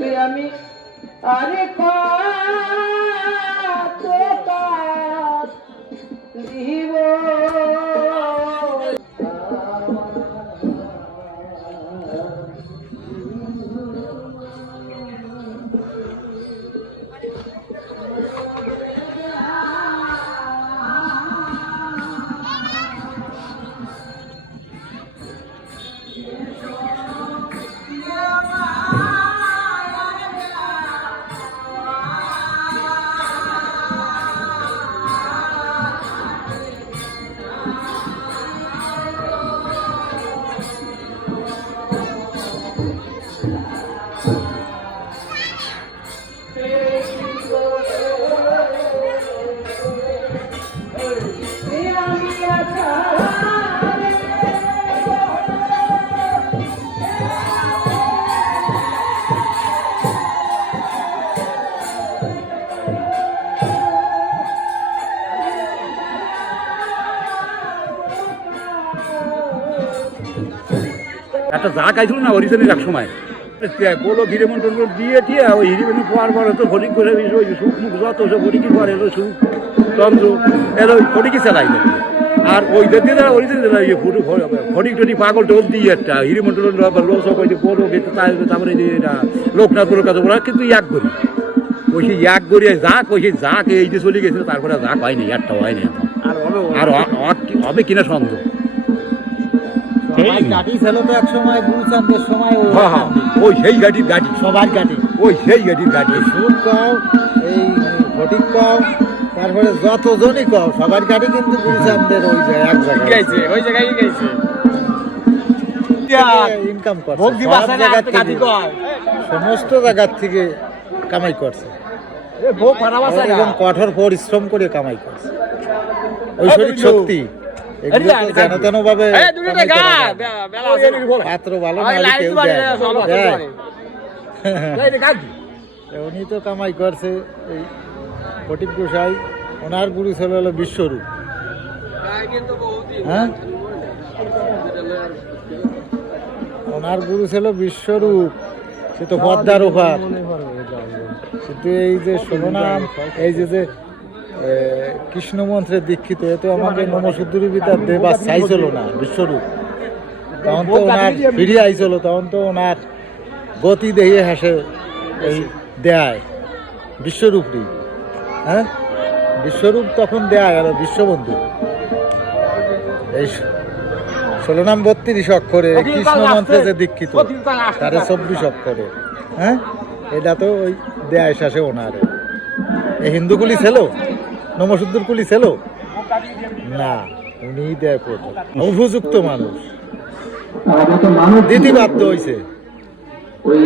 তুই আমি আরে দিব একটা যা খাইছিল না অরিজিনাল এক সময়। বলো হিরেমন টোন দিয়ে দিয়ে ওই হিরেমন পরে তো করে ওই সুখ মুখ যত সব ফটিকি করে এলো সুখ এলো ওই ফটিকি চালাইলো আর ওই দিয়ে তারা অরিজিনাল ইয়ে ফুটু ফটিক টটি পাগল টোল দিয়ে একটা হিরেমন টোন লোক সব বড় গেছে তারপরে যে এটা লোকনাথ বড় কাজ ওরা কিন্তু এক করি। ওই সেই এক করি যাক ওই সেই যাক এই যে চলে গেছিল তারপরে যাক হয়নি একটা হয়নি আর হবে কিনা সন্দেহ। গাড়ি ছিল তো এক সময় গুরুচাঁদের সময় ওই হ্যাঁ হ্যাঁ। ওই সেই গাড়ির গাড়ি। সবার গাড়ি। ওই সেই গাড়ির গাড়ি। সুর কও এই ফটিক কও তারপরে যতজনই সবার গাড়ি কিন্তু ওই এক জায়গায়। গেছে জায়গায় গেছে ইনকাম করছে। সমস্ত জায়গার থেকে কামাই করছে। এবং কঠোর পরিশ্রম করে কামাই করছে। ঐশ্বরিক শক্তি। ভাবে পাত্র ভালো উনি তো কামাই করছে এই ফটিক গোসাই ওনার গুরু ছিল হলো বিশ্বরূপ। হ্যাঁ? ওনার গুরু ছিল বিশ্বরূপ। সে তো পদ্মার ওপার কিন্তু এই যে শিরোনাম এই যে যে এ, কৃষ্ণ মন্ত্রে দীক্ষিত এ তো আমাকে নমসুদ্দুরি বিদ্যার দেবার চাইছিল না বিশ্বরূপ। তখন তো ওনার ফিরে আইছিল তখন তো ওনার গতি দেখিয়ে হাসে এই দেয় বিশ্বরূপটি। হ্যাঁ? বিশ্বরূপ তখন দেয়া গেল বিশ্ববন্ধু। এই ষোলো নাম বত্রিশ অক্ষরে কৃষ্ণ মন্ত্রে যে দীক্ষিত তারে চব্বিশ অক্ষরে। হ্যাঁ? এটা তো ওই দেয় শেষে ওনার। এই হিন্দুগুলি ছিল? নমসুদ্দুরগুলি ছিল না উনি দেয় প্রথম। উপযুক্ত মানুষ। দিতে বাধ্য হইছে। ওই